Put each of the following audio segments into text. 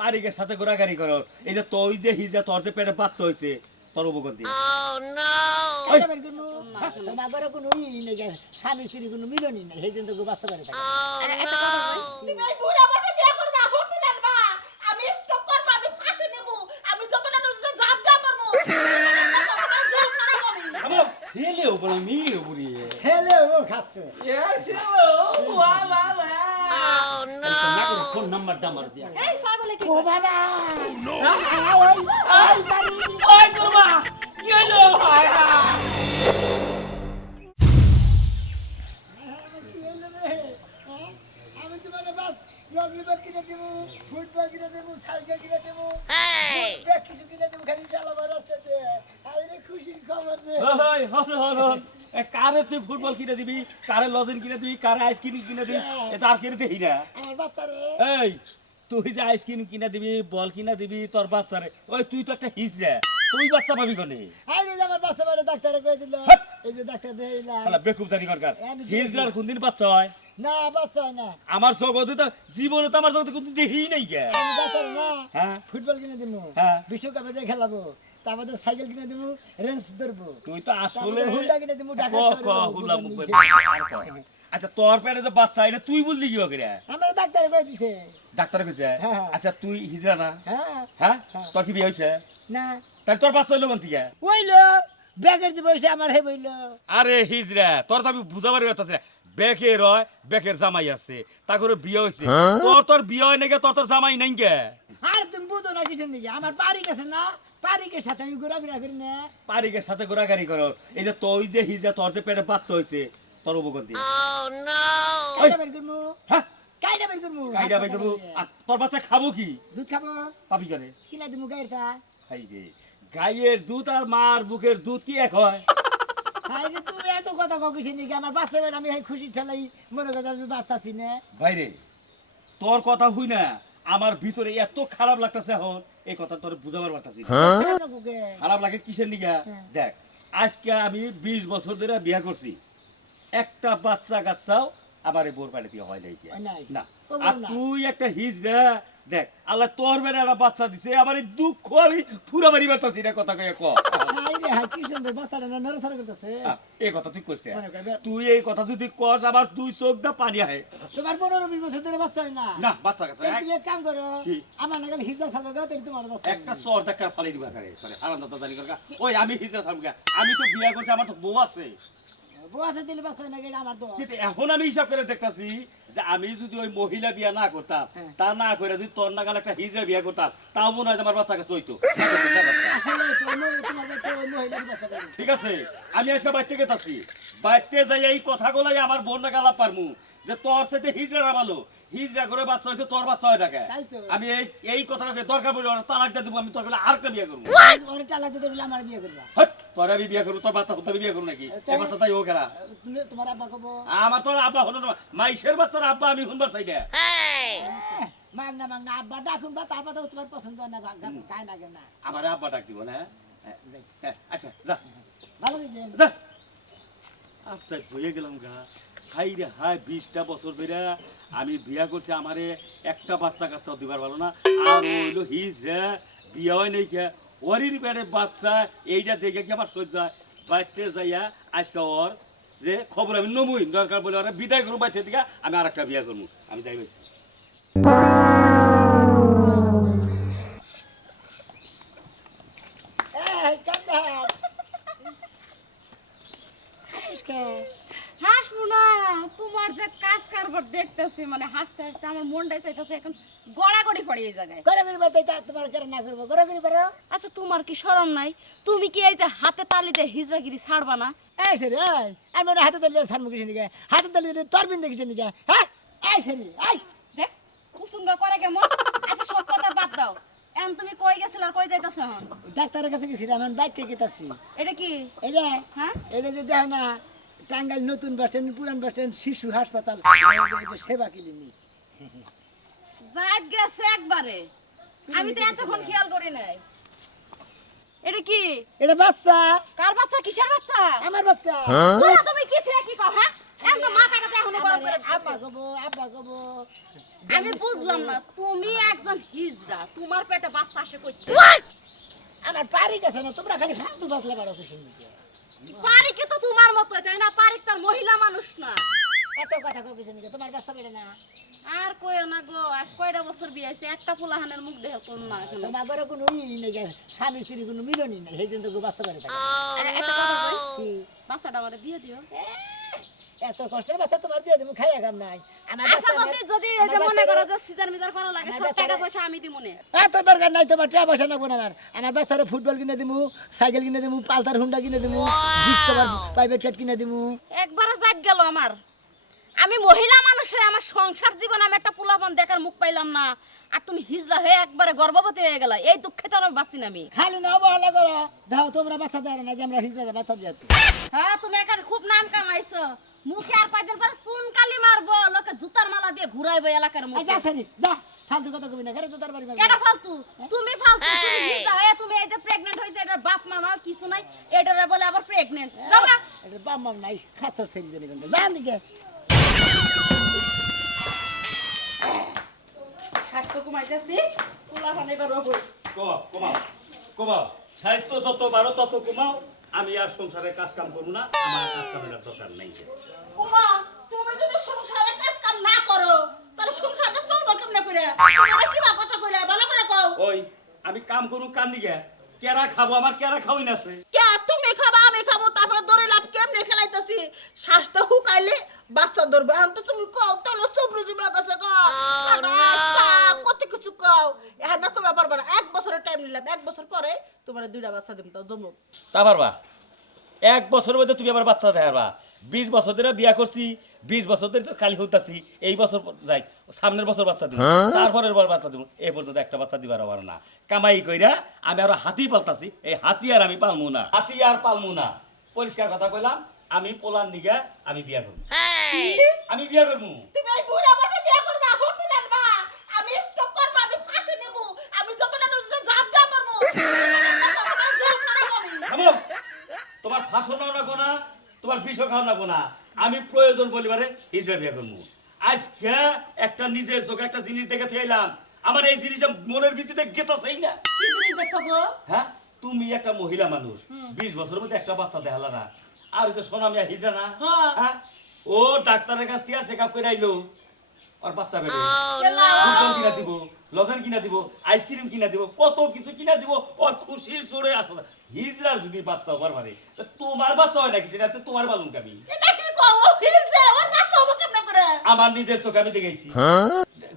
পারিকের সাথে ঘোরাঘুরি করো। এই যে তুই যে হিজা তোর যে পেটে বাচ্চা হয়েছে তোর উপকার দিয়ে। কোনো তোমার কোনো ই নেই স্বামী স্ত্রী কোনো মিলনই নেই সেই জন্য তো বাচ্চা করে থাকে আরে একটা কথা কই তুমি এই বুড়া বসে বিয়ে করবা ভর্তি আমি স্টক করবা আমি ফাঁসি নেব আমি যখন নদীতে জাপ যা মারবো। জেল খানা কমি আমার ছেলেও বলে মেয়েও বুড়ি ছেলে ও খাচ্ছে ফোন নাম্বারটা আমার দিয়া এই পাগলে কি ও? বাবা তুই ফুটবল কিনে দিবি কারে লজেন কিনে দিবি কারে আইসক্রিম কিনে দিবি এটা আর কিনে দিই না। আমার বাচ্চা রে এই তুই যে আইসক্রিম কিনে দিবি বল কিনে দিবি তোর বাচ্চারে ওই তুই তো একটা হিজড়া তুই বাচ্চা পাবি কোনে? আরে আমার বাচ্চা ডাক্তারে কই দিল এই যে ডাক্তার দেইলাম শালা বেকুব জানি করকার হিজড়ার কোনদিন বাচ্চা হয়? না বাচ্চা হয় না। আমার জগতে তো জীবনে তো আমার জগতে কোনদিন দেখি নাই গে আমি বাচ্চা না হ্যাঁ। ফুটবল কিনে দিব হ্যাঁ। বিশ্বকাপে যে খেলাবো তারপরে সাইকেল কিনে দিব রেঞ্চ ধরবো। তুই তো আসলে হুন্ডা কিনে দিবো, ঢাকা শহরে। আচ্ছা তোর পেটে যে বাচ্চা এটা তুই বুঝলি কি করে? আমার ডাক্তারে কই দিছে। ডাক্তার কইছে? হ্যাঁ। আচ্ছা তুই হিজড়া না? হ্যাঁ। হ্যাঁ? হ্যাঁ। তোর কি বিয়ে হয়েছে না। তাহলে তোর বাচ্চা হইল কোন থেকে? ব্যাগের যে বসে আমার হে বইলো আরে হিজরা তোর তো আমি বুঝাবার কথা আছে বেকের হয় বেকের জামাই আছে তা করে বিয়ে হয়েছে তোর তোর বিয়ে হয় নাকি তোর তোর জামাই নাই গে আর তুমি বুঝো না কিসের নাকি? আমার বাড়ি গেছে না পারিকের সাথে আমি ঘোরাফেরা করি না। পারিকের সাথে ঘোরাঘুরি করো। এই যে তুই যে তোর যে পেটে বাচ্চা হয়েছে তোর উপকার দিয়ে। কাইটা বের করব? হ্যাঁ? বের করব? কাইডা ভাই দেবো তোর বাচ্চা খাব কি? দুধ খাব। পাবি করে। কিনা দিমু গাড়িটা হাই রে গাইয়ের দুধ আর মার বুকের দুধ কি এক হয়? হাই রে তুমি এত কথা কিসের নাকি? আমার বাচ্চা বেলা আমি খুশি ঠেলাই মনে কথা বাচ্চা আছি না। ভাইরে তোর কথা হই না আমার ভিতরে এত খারাপ লাগতেছে এখন। এই কথা তোর বুঝাবার পারতাছি না। খারাপ লাগে কিসের নিগা হ্যাঁ। দেখ আজকে আমি বিশ বছর ধরে বিয়া করছি একটা বাচ্চা কাচ্চাও আবার এই বোর থেকে হয় নাই কি? না আর। তুই একটা হিজ রে দেখ আল্লাহ তোর বেড়ে বাচ্চা দিছে আমার এই দুঃখ আমি পুরা বাড়ি পারতাছি না কথা কয়ে এই কথা তুই কইস। তুই এই কথা যদি কস আবার দুই চোখ দা পানি আহে। তোমার পনেরো বিশ বছর ধরে বাচ্চা হয় না? না বাচ্চা কাচ্চা এক- তুমি এক কাম করো আমার নাগাল হিজা সাদা গা তাহলে তোমার বাচ্চা একটা চর দেখার ফালাই দিবা করে আরাম দাদা জানি করকা ওই আমি সামগা আমি তো বিয়ে করছি আমার তো বউ আছে। বউ দিলে বাচ্চা না গেলে আমার তো কিন্তু এখন আমি হিসাব করে দেখতাছি যে আমি যদি ওই মহিলা বিয়া না করতাম হ্যাঁ। তা না করে যদি তোর নাগাল একটা বিয়া করতাম তাও মনে হয় আমার বাচ্চাকে চইতো আসলে। ঠিক আছে আমি আজকে বাইতে গেতাছি বাইতে যাই এই কথাগুলাই আমার বোন না গালা পারমু যে তোর সাথে হিজরা ভালো হিজরা করে বাচ্চা হয়েছে তোর বাচ্চা হয় থাকে। আমি এই এই কথাটাকে দরকার পড়লে ওরা তালাক দিয়ে দেবো আমি তোর আরেকটা বিয়ে করব। ওরে টালাতে তো বলে আমার বিয়ে করবা। তোর আমি বিয়ে করব তোর বাচ্চা হতে বিয়ে করব নাকি? এই বাচ্চা তাই ও খেলা তোমার আব্বা কব? আমার তোর আব্বা হলো না মাইশের বাচ্চার আব্বা আমি শুনবার চাই না। মাগ না মাগ না আব্বা ডাকুন বা তারপর তো তোমার পছন্দ হয় না গায়ে না আমার আব্বা ডাক দিব না হ্যাঁ? হ্যাঁ, আচ্ছা যা। ভালো যা। আচ্ছা হয়ে গেলাম গা। হাই রে হাই বিশটা বছর ধরে আমি বিয়া করছি, আমারে একটা বাচ্চা কাচ্চা দিবার ভালো না। আর হইল হিজ রে, বিয়া হয় নাই কে ওরির পেটে বাচ্চা, এইটা দেখে কি আমার সহ্য হয়? বাইতে যাইয়া আজকে ওর যে খবর আমি নমুই, দরকার বলে ওরা বিদায় করব বাইতে দিকে আমি আর একটা বিয়া করব। আমি যাই কে? হাসবো না তোমার যে কাজ কারবার দেখতেছি মানে হাসতে হাসতে আমার মনটাই চাইতেছে এখন গড়াগড়ি পড়ে এই জায়গায়। করি বাচ্চা তা তোমার কেন না করব? করে করি পারো আচ্ছা তোমার কি শরম নাই? তুমি কি এই যে হাতে তালিতে হিজড়াগিরি ছাড়বা না? এই সরি এই আমি ওর হাতে তালি সার মুখে নিকে। হাতে তালি দিলে তোর বিন নিকে। হ্যাঁ এই সরি এই। দেখ কুসুঙ্গা করে কেমন? আচ্ছা সব কথা বাদ দাও। এখন তুমি কই গেছিল আর কই যাইতাছ এখন? ডাক্তারের কাছে গেছিলাম আমি বাইক থেকে গেছি এটা কি? যে হ্যাঁ? এটা যে দেখো না টাঙ্গাইল নতুন বাস স্ট্যান্ড পুরান বাস স্ট্যান্ড শিশু হাসপাতাল সেবা ক্লিনিক। জাত গেছে একবারে। আমি তো এতক্ষণ খেয়াল করি নাই। এটা কি? এটা বাচ্চা। কার বাচ্চা? কিসের বাচ্চা? আমার বাচ্চা। তোরা তুমি কি থেকে কি কও হ্যাঁ? মাথাটাতে এখনও গরম করে আব্বা। কবো আব্বা কবো আমি বুঝলাম না তুমি একজন হিজড়া তোমার পেটে বাচ্চা আসে করতে আমার পারি গেছে না তোমরা খালি ফালতু বাসলে পারো কিছু কি তো তোমার মতো তাই না? পারিক তার মহিলা মানুষ না। এত কথা কবি জানি তোমার বাচ্চা বেড়ে না? আর কইও না গো আজ কয়টা বছর বিয়ে হয়েছে? একটা ফুলাহানের মুখ দেখে কোন না তোমার ঘরে কোনো ই নেই স্বামী স্ত্রী কোনো মিলনই নেই সেই জন্য বাচ্চা বেড়ে থাকে। একটা কথা কই? বাচ্চাটা আমারে দিয়ে দিও। এত কষ্টের বাচ্চা তোমার দিয়ে দেবো খাইয়া কাম নাই। আমার আচ্ছা যদি যদি এই যে মনে করো যে সিজার মিজার করা লাগে সব টাকা পয়সা আমি দিব মনে এত দরকার নাই তোমার টাকা পয়সা লাগবো না আমার। আমার বাচ্চারা ফুটবল কিনে দিমু সাইকেল কিনে দিমু পালসার হুন্ডা কিনে দিমু ডিসকভার প্রাইভেট কার কিনে দিমু। একবারে জাগ গেল আমার। আমি মহিলা মানুষ হয়ে আমার সংসার জীবন আমি একটা পোলাপান দেখার মুখ পাইলাম না। আর তুমি হিজলা হয়ে একবারে গর্ভবতী হয়ে গেলা এই দুঃখে তো আমি বাঁচি না আমি। খালি না অবহেলা করো। দাও তোমরা বাচ্চা দেয় না যে আমরা বাচ্চা দিয়াছি হ্যাঁ তুমি এখানে খুব নাম কামাইছো। মুখে আর কয়দিন পরে চুন কালি মারবো লোকে জুতার মালা দিয়ে ঘুরাইবো এলাকার যা মধ্যে। সারি যা ফালতু কথা কবি না ঘরে তো তার বাড়ি এটা ফালতু তুমি ফালতু তুমি হয়ে তুমি এই যে প্রেগনেন্ট হইছে এটার বাপ মা না কিছু নাই এটারে বলে আবার যাবা? এটা বাম বাম নাই খাচ্ছ সেরি জানি দিকে। স্বাস্থ্য কমাইতেছি পোলা পানি এবার হব কমাও কমাও কমাও। স্বাস্থ্য যত বারো তত কমাও। আমি আর সংসারে কাজ কাম করব না আমার কাজ কামের দরকার নেই। উমা তুমি যদি সংসারে কাজ কাম না করো তাহলে সংসারটা চলবে কেমনে করে? এটা কিবা কথা কইলা ভালো করে কও। ওই আমি কাম করু কান দিকে কেরা খাব? আমার কেরা খাওয়াই না আছে? কে তুমি খাবা আমি খাব তারপরে দড়ি লাভ কেমনে খেলাইতেছি? শ্বাসটা হুকাইলে বাচ্চা ধরবে। এখন তো তুমি কও সবরুজি মা কাছে কও খাটাস, খা, কত কিছু কও এখন না কবে পারবে না এক বছরের টাইম নিলাম এক বছর পরে তোমার দুইটা বাচ্চা দিম তাও জমুক তা পারবা? এক বছরের মধ্যে তুমি আবার বাচ্চা দেখাবা বিশ বছর ধরে বিয়া করছি বিশ বছর ধরে তো খালি হইতাছি এই বছর যাই সামনের বছর বাচ্চা দিব তারপরের বার বাচ্চা দিব এই পর্যন্ত একটা বাচ্চা দিবার আমার না। কামাই কইরা আমি আরও হাতি পালতাছি এই হাতি আর আমি পালমু না। হাতি আর পালমু না। পরিষ্কার কথা কইলাম আমি পোলার নিগা আমি বিয়া করব। আমি বিয়া করব। তুমি এই বুড়া বসে বিয়ে করবা হতে না আমি স্টক করব আমি ফাঁসি নেব আমি যমুনা নদীতে জাপ দা মারবো আমার জেল খারাপ আমি থামো তোমার ফাঁসো নাও না গোনা তোমার বিষও খাও না। আমি প্রয়োজন বলিবারে হিজড়া বিয়া করব। আজকে একটা নিজের চোখে একটা জিনিস দেখে থেলাম আমার এই জিনিসটা মনের ভিত্তিতে গেতাছেই না। কি জিনিস দেখছ গো? হ্যাঁ? তুমি একটা মহিলা মানুষ। বিশ বছরের মধ্যে একটা বাচ্চা দেখালা না। আর তো সোনা মিয়া হিজড়া না? হ্যাঁ। হ্যাঁ? ও ডাক্তারের কাছ থেকে চেক আপ করে আইলো। আর বাচ্চা বেড়ে। ফুটবল কিনা দিব লজেন কিনা দিব আইসক্রিম কিনা দিব কত কিছু কিনা দিব ওর খুশির চড়ে আসলে। হিজড়ার যদি বাচ্চা হবার পারে তোমার বাচ্চা হয় নাকি? সেটা তো তোমার বালুন কামি। এটা কি কও? ও হিলছে ওর বাচ্চা হবে কেমনে করে? আমার নিজের চোখে আমি দেখেছি।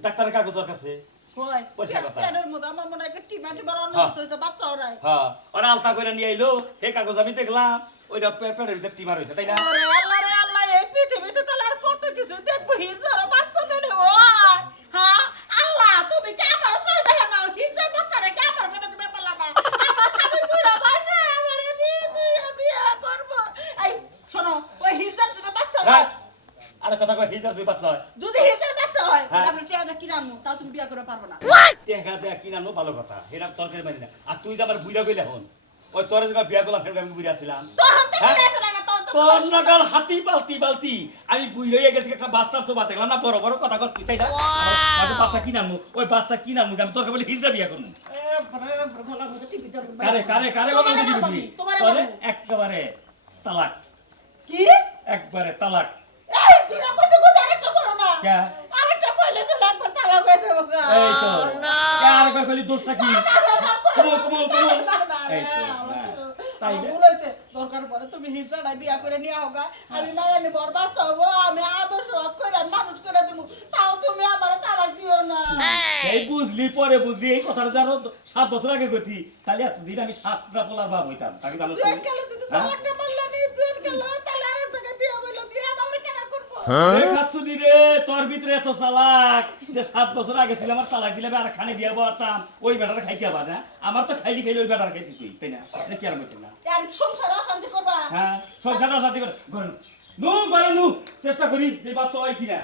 ডাক্তারের কাগজ ওর কাছে। কই? পয়সা কথা। পেটের মধ্যে আমার মনে হয় হ্যাঁ। হ্যাঁ আলতা করে নিয়ে আইলো সেই কাগজ আমি দেখলাম ওইটা পেটের ভিতরে টিমার হয়েছে তাই না? আল্লাহ রে আল্লাহ পৃথিবীতে তাহলে আর কত কিছু দেখব? হিরজার বাচ্চা পেটে ওই হ্যাঁ আল্লাহ তুমি কি আমার চাই দেখে নাও হিরজার বাচ্চাটা কি আমার পেটে দিবে পারলা না আমার স্বামী বুড়া বয়সে আমার বিয়ে দিয়ে বিয়ে করব এই শোনো ওই হিরজার যদি বাচ্চা হ্যাঁ হয় আরে কথা কয় হিজড়ার যদি বাচ্চা হয় যদি বাচ্চা তাও তুমি বিয়ে করে পারব না। টেকা দেয়া কিনানো ভালো কথা। এটা তরকারি মানি না। আর তুই যে আমার বুড়া গইলে হন ওই তোরে যে বিয়া করলাম ফের আমি বুড়া ছিলাম। তখন তো হ্যাঁ? কিনে আসলে না তখন তো তোর তোমার হাতি পালতি পালতি। আমি বুড়ি হয়ে গেছি একটা বাচ্চার সোবা দেখলাম না বড় বড় কথা কর তাই না? আমার- আমার বাচ্চা কি নামু ওই বাচ্চা কি নামু আমি তোর বলে হিজড়া বিয়া করব এ, বাবা, বাবা, ভালো মতো টিভি দেখো। কারে কারে কারে তোমারে বলে দিবি মারবো তুই আমি, তোমারে তোরে মারবো। একেবারে তালাক। কি? একবারে তালাক। এই, দুইটা কইছে কইছে, আরেকটা কইও না। কে? আরেকটা কইলে কইলে একবার তালাক হয়ে যাবে গো। এই তো কার কই কইলি দোষটা কি কুমু কুমু কুমু না, না, এই তো না, আমার না। তো- তাই ভুল হয়েছে। দরকার পড়ে তুমি হিরজাটাই বিয়া করে নিয়ে হোগা আমি আদর্শ করে মানুষ করে দিব তাও তুমি আমার তালাক দিও না এই বুঝলি পরে বুঝলি এই কথাটা জানো সাত বছর আগে গতি তাহলে এতদিন আমি সাতটা পোলার বাপ হইতাম তাকে জানো জুয়েন গেলে যদি হ্যাঁ? তালাকটা মারলা নি জুয়েন গেলে তাহলে আরেক জায়গায় বিয়ে বললাম বিয়ে আমরা কেন করব দেখাচ্ছুনি রে? তোর ভিতরে এত চালাক যে সাত বছর আগে তুই আমার তালাক দিলে আর খানে বিয়া বাড়তাম ওই বেটাটা খাইতে আবার না। আমার তো খাইলি খাইলে ওই বেটার খাইতে তুই তাই না? এটা কি আর বলছিস না? সংসার অশান্তি করবা? হ্যাঁ সংসারটা সাথে করে ঘরে নু ঘরে নু চেষ্টা করি যে বাচ্চা হয় কিনা।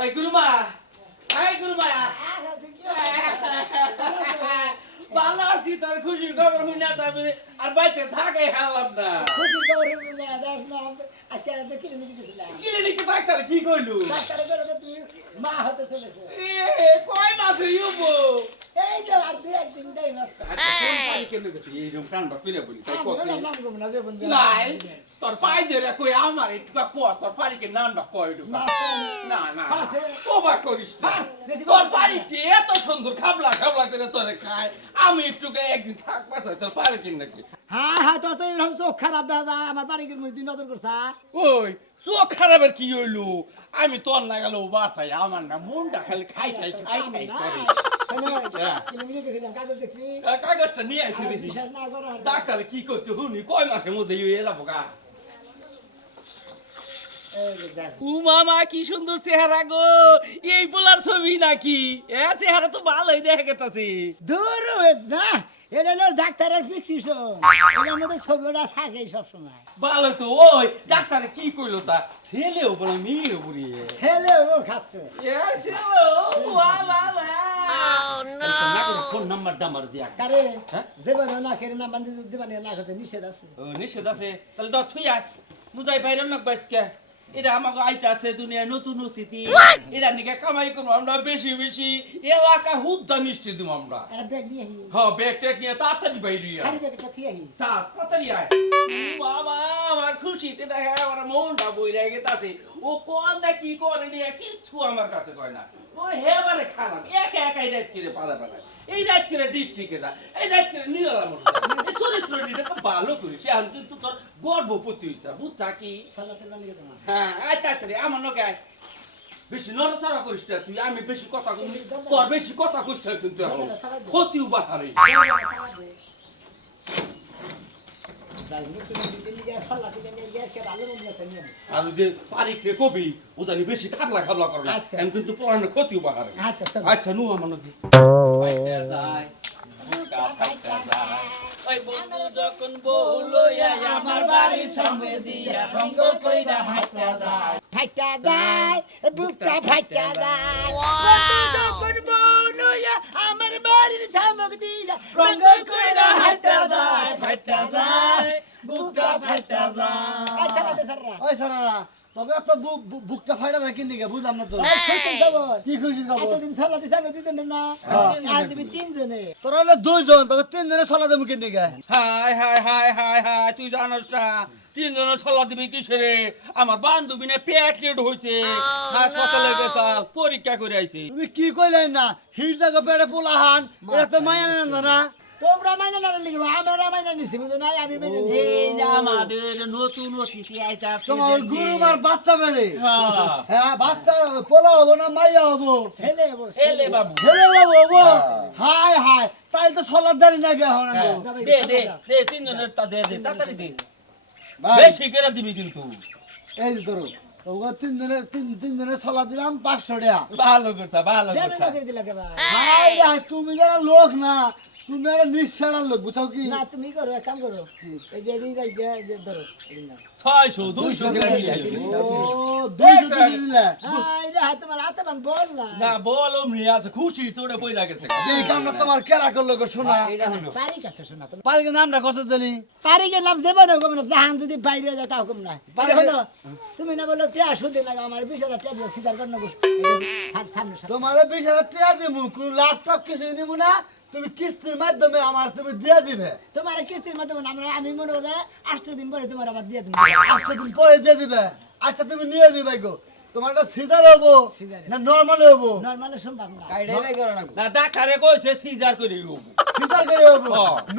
ওই গুরুমা এই গুরুমা ভালো আছি আসি তার খুশির খবর শুনে তারপরে আর বাইতে থাকাই হারলাম না। খুশির খবর হলো না, দেখ না, আজকে তো ক্লিনিকে গেছিলাম। ক্লিনিকে ডাক্তার কি কইলু ডাক্তারে বলে যে তুই মা হতে চলেছে। এ কয় মাসে ইউবো এই যে আর দুই একদিন টাইম আছে। আচ্ছা কোন পানি কেন গেছে? এই রকম কান্ড করে বলি তাই আমিও না নাম করব না, যে বলবি। নাই তোর পাই ধরে কই আমার একটু ক তোর পানিকে নামটা কই না, না না ও বা করিস না। তোর বলতে বাড়িতে এত সুন্দর খাবলা খাবলা করে তোরে খায় আমি একটু একদিন থাকবা তোর পারে কিন নাকি? হ্যাঁ হ্যাঁ তোর তো এরকম চোখ খারাপ যায় আমার বাড়ির মধ্যে নজর করছা ওই চোখ খারাপের কি হইল? আমি তোর না বাসাই আমার না মনটা খালি খাই খাই খাই খাই করে। হ্যাঁ। এ, কাগজটা নিয়ে আইছি ডাক্তার কি করছে হুনি কয় মাসের মধ্যে যাব গা? এই যে মামা কি সুন্দর চেহারা গো। এই পোলার ছবি নাকি? এ চেহারা তো ভালোই দেখা গেতাছে দূর না এটা হলো ডাক্তারের ফিক্সিশন এটার মধ্যে ছবিটা থাকে সবসময়। ভালো তো ওই ডাক্তার কি তা? ছেলে ও খাচ্ছে ফোন নাম্বারটা আমার দিয়া? কারে হ্যাঁ? না না দিবানি না খাচ্ছে নিষেধ আছে। ও নিষেধ আছে? তাহলে তো থুই আয়। মুদাই বাইরে না বাইসকে। এটা আমাকে আইতা আছে দুনিয়া নতুন অতিথি। এটা নিকে কামাই করব আমরা বেশি বেশি। এলাকা হুদ্দা মিষ্টি দিব আমরা। হ্যাঁ ব্যাগ ট্যাগ নিয়ে তাড়াতাড়ি বাইরে তাড়াতাড়ি আয়। বাবা আমার খুশি এটা হ্যাঁ আমার মনটা বই রেগে গেছে ও কোন দা কি করে নিয়ে কিচ্ছু আমার কাছে কয় না। ও হেবারে খারাপ। একা একাই রাত করে পালা পালা। এই রাত করে ডিস্ট্রিক্টে যা এই রাত করে নিলাম এই চরিত্র ভালো করিস এখন কিন্তু তোর গর্ভপতি হইছে বুঝছা কি? হ্যাঁ আয় তাড়াতাড়ি আমার লোক আয়। বেশি নড়াচড়া করিস না তুই আমি বেশি কথা কই তোর বেশি কথা কইস না কিন্তু এখন। ক্ষতিও বাহারে আর ওই যে পারিকরে কবি ও জানি বেশি খাবলা খাবলা করে না। আচ্ছা। এখন কিন্তু পড়ানো ক্ষতিও বাহারে আচ্ছা। আচ্ছা আমার নদী ওই বন্ধু যখন বউলো আমার বাড়ির সামনে দিয়া রঙ্গ কইরা হাঁটা যায়। ফাইটা যায় বুকটা ফাইটা যায়। বন্ধু যখন বলো আমার বাড়ির সামক দিয়া রঙ্গ কইরা হাঁটা যায় ফাটা যায় বুকটা ফাটা যায়। আচ্ছা রাতে সারা। ওই সারারা এত বুকটা ফাইটা বুঝলাম না তো। খুশির খবর কি খুশির খবর? এতদিন সালাতে সাথে দুজনে না আজ তুমি তিনজনে। তোরা হলে দুইজন তোকে তিনজনে চলা দেবো কেন দিকে হাই হাই হাই হাই হাই তুই জানোস না তিনজনে ছলা দিবি কিসেরে? আমার বান্ধবী না পেট লেট হয়েছে হাসপাতালে গেছে পরীক্ষা করে আইছে। তুমি কি কইলেন না? হিট দেখো পেটে পোলা হান এটা তো মায়া না না? তোমরা মাইনা না লিখব আমরা মাইনা নিছি বুঝো নাই? আমি মাইনা নিছি। এই যে আমাদের নতুন অতিথি আইতা তোমার গুরুমার বাচ্চা বেড়ে। হ্যাঁ। হ্যাঁ বাচ্চা পোলা হব না মাইয়া হব? ছেলে বো এলে বাবু। ছেলে বাবু হব? হাই হাই তাই তো সলার দাঁড়িয়ে না গে হন দে দে দে তিনজনের তা দে দে তাড়াতাড়ি দে। ভাই। বেশি করে দিবি কিন্তু। এই ধরো তোকে তিনজনের তিন তিনজনের ছলা দিলাম পাঁচশো টাকা। ভালো করছা ভালো করছা। না তুমি যারা লোক না তুমি একটা নিঃসারা লোক বুঝাও কি? না তুমি করো এক কাম করো। এই যে এই রাই যে ধরো এই নাও। ছয়শো দুইশো করে মিলিয়ে দিবি। ও দুইশো টাকা দিলে। হাই রে হাই তোমার হাতে বল না। না বল অমনি আছে খুশি তোরে পয়লা গেছে। এই কামটা তোমার কেরা করল গো শোনা। পারি কাছে শোনা তুমি পারি কি নামটা কত দিলি? পারি কে নাম দেবো না কম না জাহান যদি বাইরে যায় তাও কম না পারি হলো তুমি না বলো টিয়া সুদে না আমার বিশ হাজার টিয়া দিয়ে কর না। তোমার বিশ হাজার টাকা দিব কোন ল্যাপটপ কিছু নিব না। তুমি কিস্তির মাধ্যমে আমার তুমি দিয়ে দিবে। তোমার কিস্তির মাধ্যমে আমরা আমি মনে করলে আষ্ট দিন পরে তোমার আবার দিয়ে দিন আজকে দিন পরে দিয়ে দিবে। আচ্ছা তুমি নিয়ে দিবে গো। তোমার সিজার হব না নর্মাল হব নর্মালে সম্ভব না। না ডাক্তারে কইছে সিজার করে সিজার করে হব।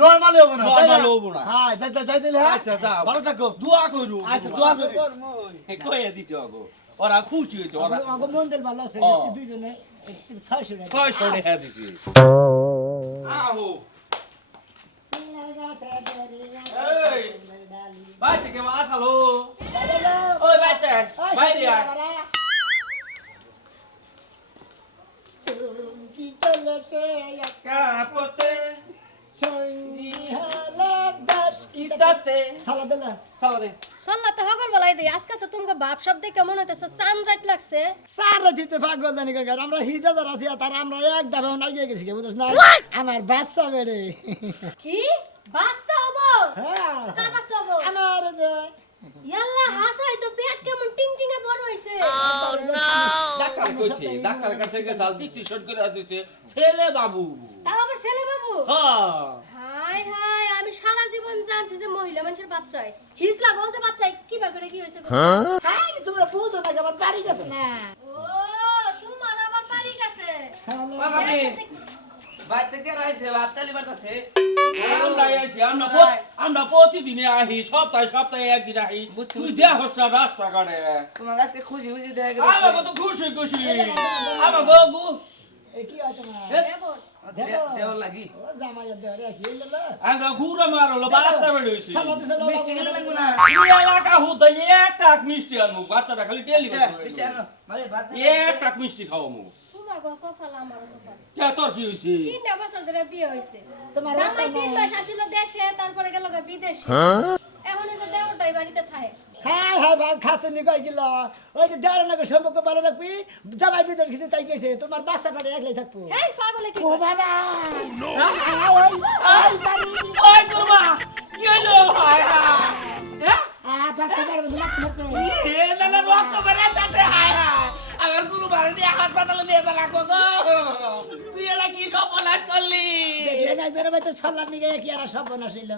নর্মাল হব না না? হব না। হ্যাঁ যাই যাই যাই দিলে হ্যাঁ। আচ্ছা, যাও। ভালো থাকো। দোয়া কইরু আচ্ছা, দোয়া করি। কইয়া দিছে ওরা খুশি হইছে ওরা ভালো আছে। দুইজনে ছয়শো টাকা। ছয়শো টাকা দিছে। আহো। ভাই থেকে মাছ হলো ওই বাইরে আয়। চুমকি চলেছে কাপতে সঙ্গী হলে দে তো হগল বলাই দেই। আজকে তো তোমাকে বাপ সব দেখে হইতেছে চান রাত লাগছে। সার দিতে পাগল জানি কাকা আমরা হিজা যারা আছি তার আমরা এক দাবে নাই গিয়ে গেছি বুঝছ না? আমার বাচ্চা বেড়ে। কি? বাচ্চা হব হ্যাঁ। কার বাচ্চা হব আমার যে ইয়াল্লা হাসাই তো পেট কেমন টিং টিং বড় হইছে। ডাক্তার কইছে ডাক্তার কাছে গেছে পিচি শট করে দিছে ছেলে বাবু। তাও আবার ছেলে বাবু? হ্যাঁ। হাই হাই আমি সারা জীবন জানছি যে মহিলা মানুষের বাচ্চা হয়। হিজ লাগো যে বাচ্চা কি বা করে কি হইছে হ্যাঁ? হ্যাঁ তোমরা বুঝো না আমার বাড়ি গেছে? না। ও তোমার আবার বাড়ি গেছে? আমরা আইছি আমরা প্রতিদিনে আহি সপ্তাহে সপ্তাহে একদিন আহি। তুই দেখ রাস্তা কাটে। তোমার আজকে খুশি খুশি দেখা গেল আমাকে তো খুশি খুশি। আমাকে গু এ কি হয় তোমার? মিষ্টি খেতে লাগবো তোমার গো কপাল আমার কপাল কে তোর কি হয়েছে? তিনটা বছর ধরে বিয়ে হইছে তোমার জামাই তিন মাস আসিল দেশে তারপরে গেল বিদেশে। এখন এসে দেওরটাই বাড়িতে থাকে। হ্যাঁ হ্যাঁ ভাই খাচ্ছে নি কই গিলা? ওই যে দেওয়ার নাকি সম্পর্ক ভালো রাখবি? জামাই বিদেশ গেছে তাই গেছে। তোমার বাচ্চা পেটে একলাই থাকব। এই পাগলে কি ও বাবা! ওই ওই বাড়ি ওই কুরমা কি হইল? হায়? হায় হ্যাঁ আ বাচ্চা পারবে না তোমার এ দাদা রক্ত বেড়ে হায় হায়। আমার গুরু বাড়িটি নিয়ে হাসপাতালে নিয়ে যা লাগবো গো। তুই এটা কি সব করলি? দেখলে না জোরে বাইতে ছল্লার নিগে কি আর সব বনাছিল